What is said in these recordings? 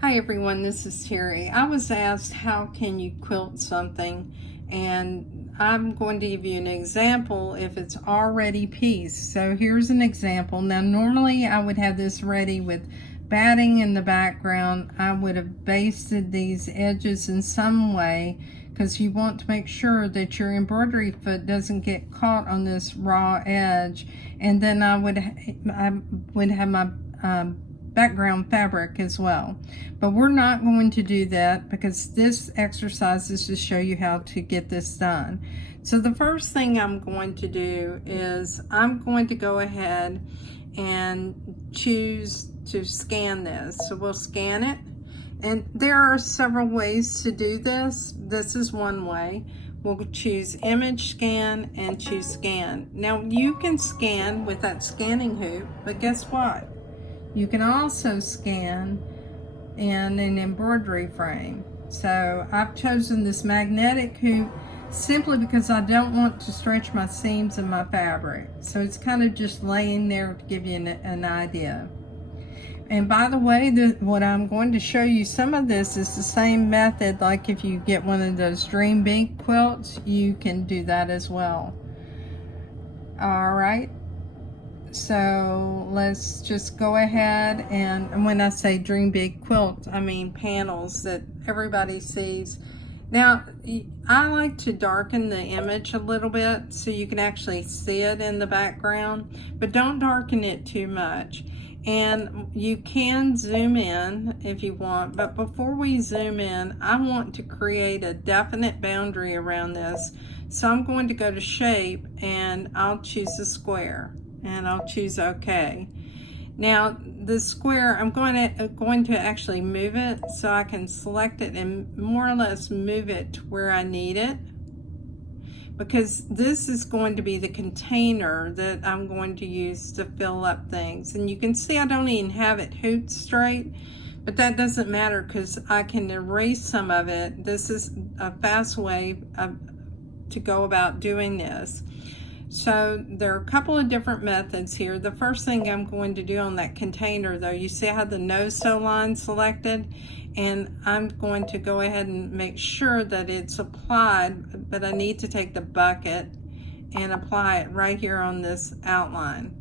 Hi everyone, this is Terry. I was asked how can you quilt something, and I'm going to give you an example if it's already pieced. So here's an example. Now normally I would have this ready with batting in the background. I would have basted these edges in some way because you want to make sure that your embroidery foot doesn't get caught on this raw edge, and then I would have my background fabric as well. But we're not going to do that because this exercise is to show you how to get this done. So the first thing I'm going to do is I'm going to go ahead and choose to scan this. So we'll scan it, and there are several ways to do this. This is one way. We'll choose image scan and choose scan. Now you can scan with that scanning hoop, but guess what? You can also scan in an embroidery frame. So I've chosen this magnetic hoop simply because I don't want to stretch my seams in my fabric. So it's kind of just laying there to give you an idea. And by the way, what I'm going to show you, some of this is the same method. Like if you get one of those Dream Big quilts, you can do that as well. All right. So let's just go ahead, and when I say Dream Big quilt, I mean panels that everybody sees. Now, I like to darken the image a little bit so you can actually see it in the background, but don't darken it too much. And you can zoom in if you want, but before we zoom in, I want to create a definite boundary around this. So I'm going to go to shape and I'll choose a square. And I'll choose OK. Now the square, I'm going to actually move it so I can select it and more or less move it to where I need it, because this is going to be the container that I'm going to use to fill up things. And you can see I don't even have it hooped straight, but that doesn't matter because I can erase some of it. This is a fast way to go about doing this. So there are a couple of different methods here. The first thing I'm going to do on that container, though, you see I have the no sew line selected, and I'm going to go ahead and make sure that it's applied, but I need to take the bucket and apply it right here on this outline.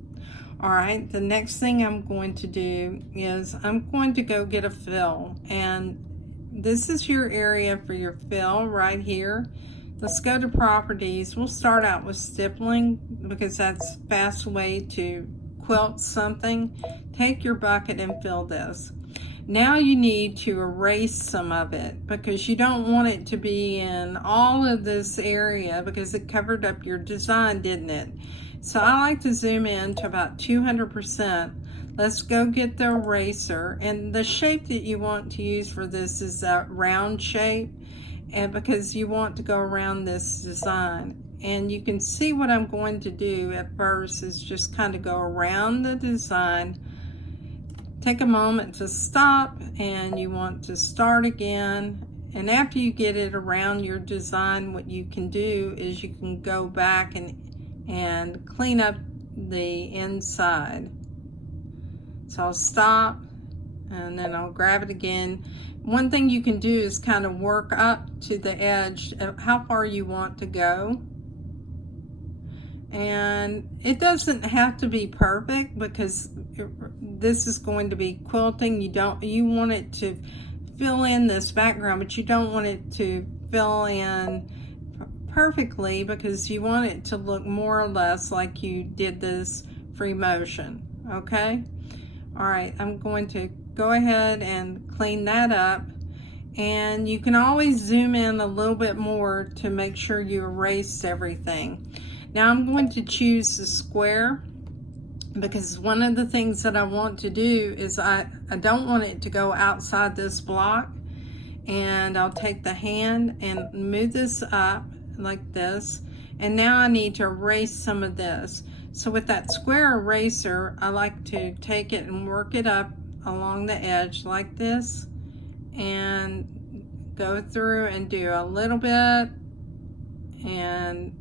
All right, the next thing I'm going to do is I'm going to go get a fill, and this is your area for your fill right here. Let's go to properties. We'll start out with stippling because that's a fast way to quilt something. Take your bucket and fill this. Now you need to erase some of it because you don't want it to be in all of this area because it covered up your design, didn't it? So I like to zoom in to about 200%. Let's go get the eraser, and the shape that you want to use for this is a round shape, and because you want to go around this design. And you can see what I'm going to do at first is just kind of go around the design. Take a moment to stop, and you want to start again. And after you get it around your design, what you can do is you can go back and clean up the inside. So I'll stop, and then I'll grab it again. One thing you can do is kind of work up to the edge of how far you want to go. And it doesn't have to be perfect because this is going to be quilting. You want it to fill in this background, but you don't want it to fill in perfectly because you want it to look more or less like you did this free motion. Okay? All right, I'm going to go ahead and clean that up, and you can always zoom in a little bit more to make sure you erased everything. Now I'm going to choose the square because one of the things that I want to do is I don't want it to go outside this block, and I'll take the hand and move this up like this, and now I need to erase some of this. So with that square eraser, I like to take it and work it up along the edge like this and go through and do a little bit, and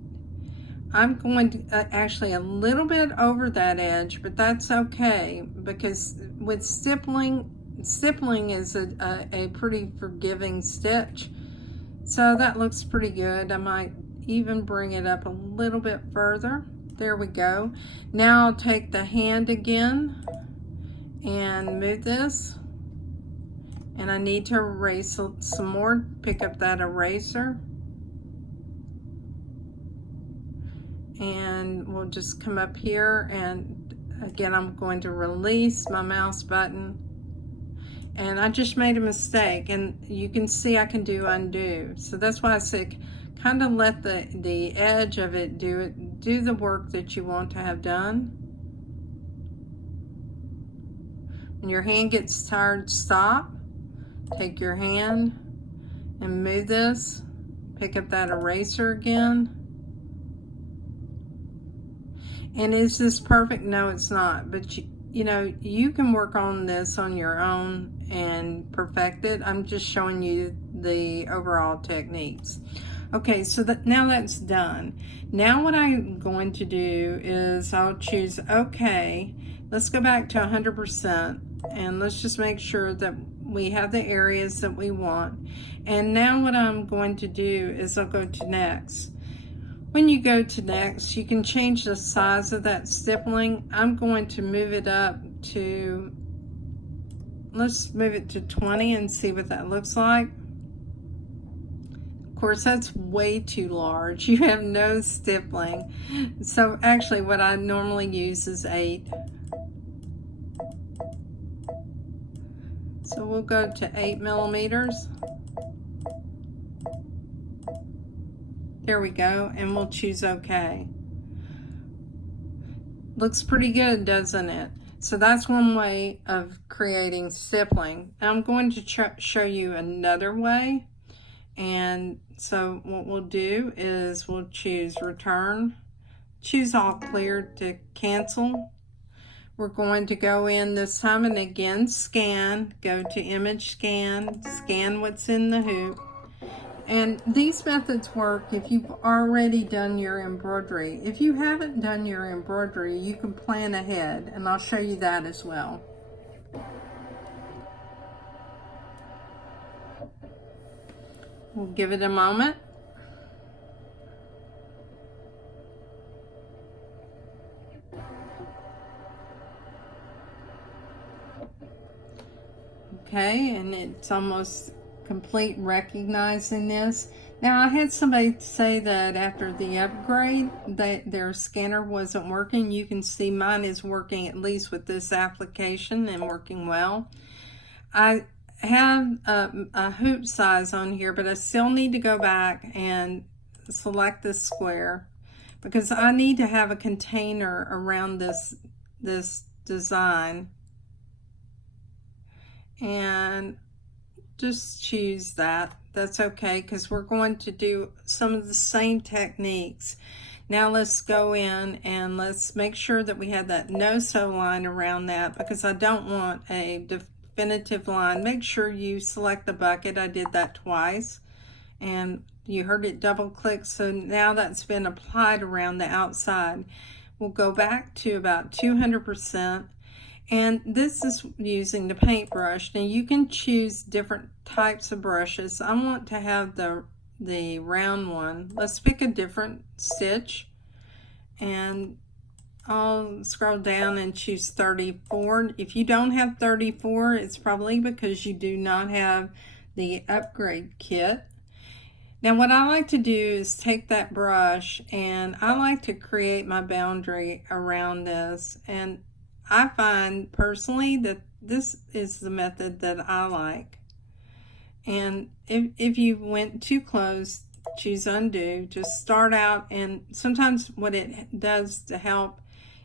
I'm going to actually a little bit over that edge, but that's okay because with stippling stippling is a pretty forgiving stitch. So that looks pretty good. I might even bring it up a little bit further. There we go. Now I'll take the hand again and move this. And I need to erase some more. Pick up that eraser. And we'll just come up here, and again I'm going to release my mouse button. And I just made a mistake, and you can see I can do undo. So that's why I said kind of let the edge of it do the work that you want to have done. When your hand gets tired, stop. Take your hand and move this. Pick up that eraser again. And is this perfect? No, it's not. But you know, you can work on this on your own and perfect it. I'm just showing you the overall techniques. Okay, so now that's done. Now what I'm going to do is I'll choose OK. Let's go back to 100%, and let's just make sure that we have the areas that we want. And now what I'm going to do is I'll go to next. When you go to next, you can change the size of that stippling. I'm going to move it up to, let's move it to 20 and see what that looks like. Of course, that's way too large. You have no stippling. So actually what I normally use is 8. So we'll go to 8 millimeters. There we go, and we'll choose OK. Looks pretty good, doesn't it? So that's one way of creating stippling. I'm going to show you another way. And so what we'll do is we'll choose return, choose all clear to cancel. We're going to go in this time and again scan, go to image scan, scan what's in the hoop. And these methods work if you've already done your embroidery. If you haven't done your embroidery, you can plan ahead, and I'll show you that as well. We'll give it a moment. Okay, and it's almost complete recognizing this. Now I had somebody say that after the upgrade that their scanner wasn't working. You can see mine is working, at least with this application, and working well. I have a hoop size on here, but I still need to go back and select this square because I need to have a container around this design, and just choose that. That's okay, because we're going to do some of the same techniques. Now let's go in and let's make sure that we have that no-sew line around that, because I don't want a definitive line. Make sure you select the bucket. I did that twice, and you heard it double click. So now that's been applied around the outside. We'll go back to about 200%. And this is using the paintbrush. Now you can choose different types of brushes. I want to have the round one. Let's pick a different stitch, and I'll scroll down and choose 34. If you don't have 34, it's probably because you do not have the upgrade kit. Now what I like to do is take that brush, and I like to create my boundary around this, and I find personally that this is the method that I like. And if you went too close, choose undo. Just start out, and sometimes what it does to help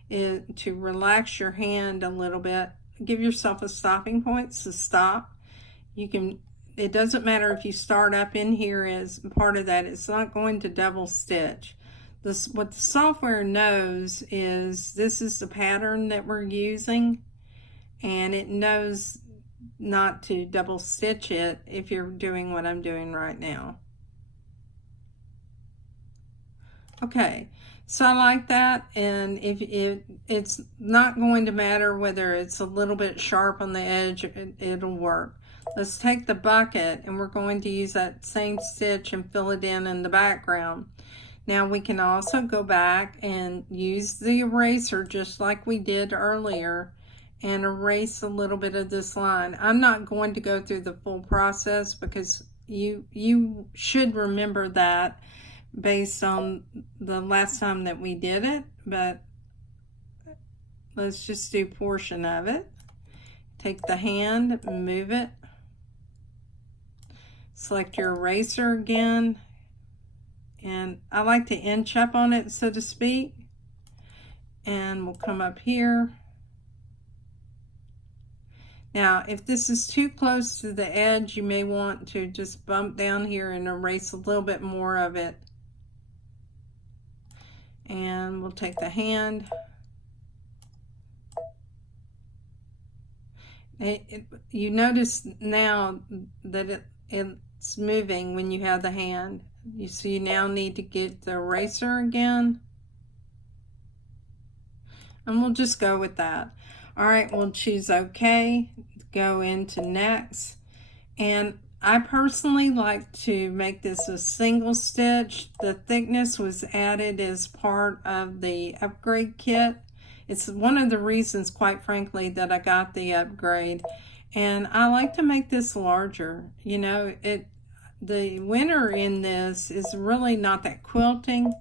is to relax your hand a little bit. Give yourself a stopping point, so stop. You can, it doesn't matter if you start up in here as part of that. It's not going to double stitch. What the software knows is this is the pattern that we're using, and it knows not to double stitch it if you're doing what I'm doing right now. Okay, So I like that, and if it's not going to matter whether it's a little bit sharp on the edge, it'll work. Let's take the bucket, and we're going to use that same stitch and fill it in the background. Now we can also go back and use the eraser just like we did earlier and erase a little bit of this line. I'm not going to go through the full process because you should remember that based on the last time that we did it, but let's just do a portion of it. Take the hand, move it, select your eraser again, and I like to inch up on it, so to speak, and we'll come up here. Now if this is too close to the edge, you may want to just bump down here and erase a little bit more of it. And we'll take the hand. You notice now that it's moving when you have the hand. So you now need to get the eraser again. And we'll just go with that. All right, we'll choose OK, go into next. And I personally like to make this a single stitch. The thickness was added as part of the upgrade kit. It's one of the reasons, quite frankly, that I got the upgrade. And I like to make this larger. You know, the winner in this is really not that quilting.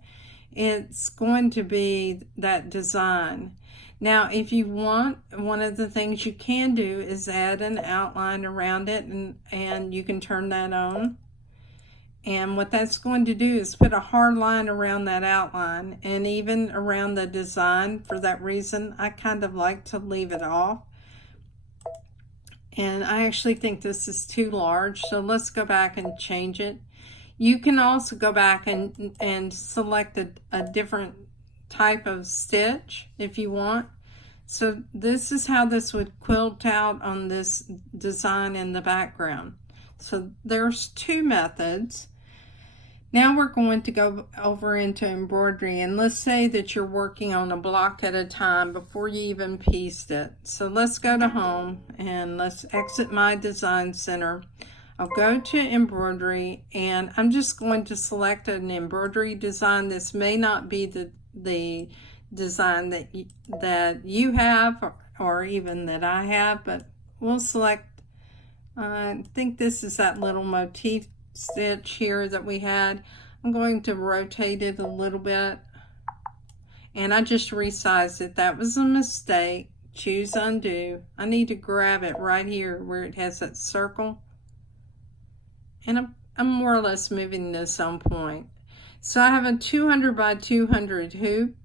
It's going to be that design. Now, if you want, one of the things you can do is add an outline around it, and you can turn that on. And what that's going to do is put a hard line around that outline and even around the design. For that reason, I kind of like to leave it off. And I actually think this is too large, so let's go back and change it. You can also go back and select a different type of stitch if you want. So this is how this would quilt out on this design in the background. So there's two methods. Now we're going to go over into embroidery, and let's say that you're working on a block at a time before you even pieced it. So let's go to home and let's exit my design center. I'll go to embroidery, and I'm just going to select an embroidery design. This may not be the design that you have or even that I have, but we'll select, I think this is that little motif stitch here that we had. I'm going to rotate it a little bit, and I just resized it. That was a mistake. Choose undo. I need to grab it right here where it has that circle, and I'm more or less moving this on point. So I have a 200 by 200 hoop,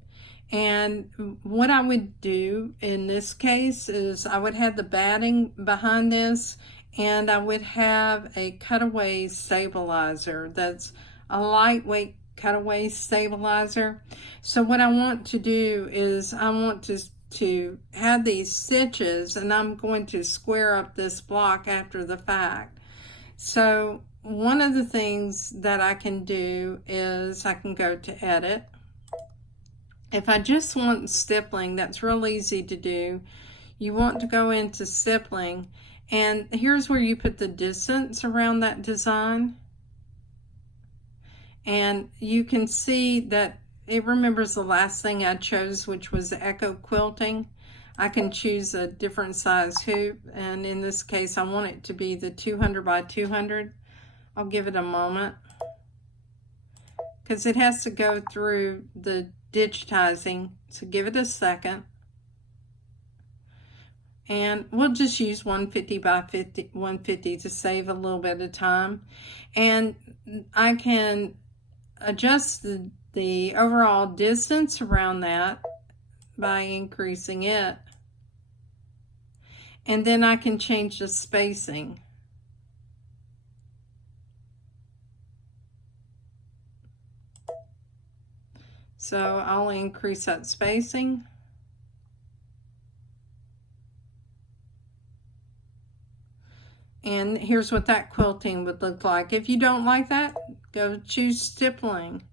and what I would do in this case is I would have the batting behind this, and I would have a cutaway stabilizer. That's a lightweight cutaway stabilizer. So what I want to do is I want to have these stitches, and I'm going to square up this block after the fact. So one of the things that I can do is I can go to edit. If I just want stippling, that's real easy to do. You want to go into stippling, and here's where you put the distance around that design. And you can see that it remembers the last thing I chose, which was Echo Quilting. I can choose a different size hoop, and in this case I want it to be the 200 by 200. I'll give it a moment because it has to go through the digitizing, so give it a second. And we'll just use 150 by 150 to save a little bit of time. And I can adjust the overall distance around that by increasing it. And then I can change the spacing. So I'll increase that spacing. And here's what that quilting would look like. If you don't like that, go choose stippling.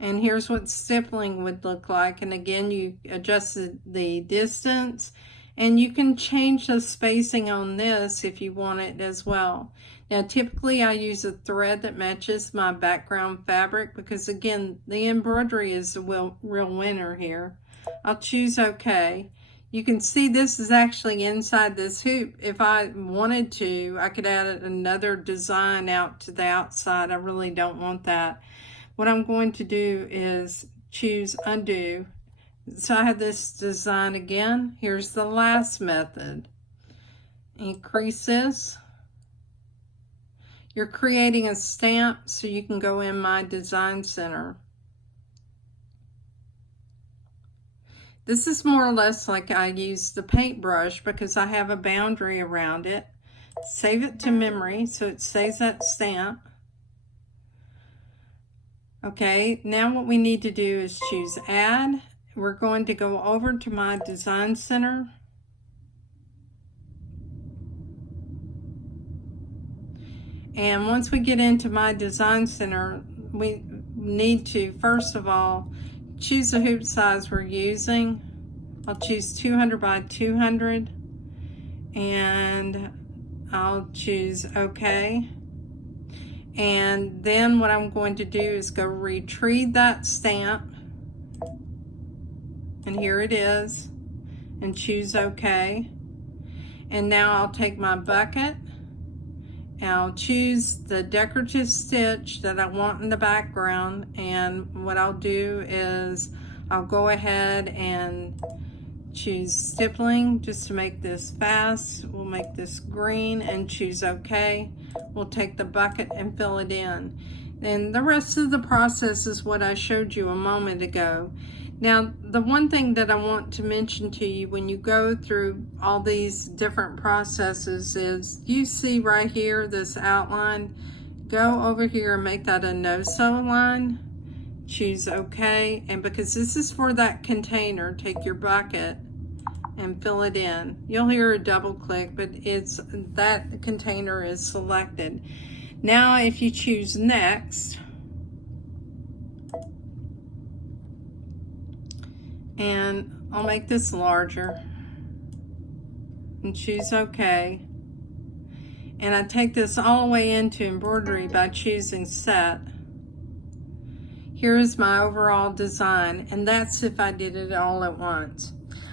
And here's what stippling would look like. And again, you adjust the distance, and you can change the spacing on this if you want it as well. Now, typically I use a thread that matches my background fabric because again, the embroidery is the real winner here. I'll choose OK. You can see this is actually inside this hoop. If I wanted to, I could add another design out to the outside. I really don't want that. What I'm going to do is choose undo. So I have this design again. Here's the last method. Increase this. You're creating a stamp so you can go in my design center. This is more or less like I use the paintbrush because I have a boundary around it. Save it to memory so it saves that stamp. Okay, now what we need to do is choose add. We're going to go over to my design center. And once we get into my design center, we need to, first of all, choose the hoop size we're using. I'll choose 200 by 200 and I'll choose OK. And then what I'm going to do is go retrieve that stamp, and here it is, and choose OK. And now I'll take my bucket and I'll choose the decorative stitch that I want in the background, and what I'll do is I'll go ahead and choose stippling just to make this fast. We'll make this green and choose OK. We'll take the bucket and fill it in. Then the rest of the process is what I showed you a moment ago. Now, the one thing that I want to mention to you when you go through all these different processes is, you see right here, this outline, go over here and make that a no-sew line, choose OK, and because this is for that container, take your bucket and fill it in. You'll hear a double click, but it's that container is selected. Now, if you choose next, and I'll make this larger and choose OK. And I take this all the way into embroidery by choosing set. Here's my overall design, and that's if I did it all at once.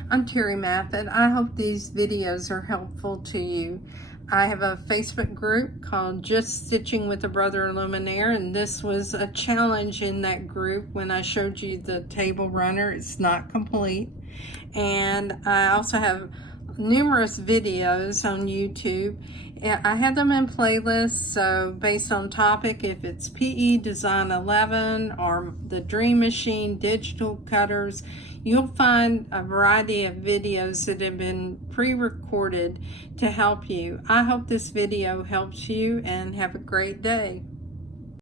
I'm Terry Maffitt. I hope these videos are helpful to you. I have a Facebook group called Just Stitching with a Brother Luminaire, and this was a challenge in that group when I showed you the table runner. It's not complete. And I also have numerous videos on YouTube. I have them in playlists, so based on topic, if it's PE Design 11 or the Dream Machine, digital cutters, you'll find a variety of videos that have been pre-recorded to help you. I hope this video helps you, and have a great day.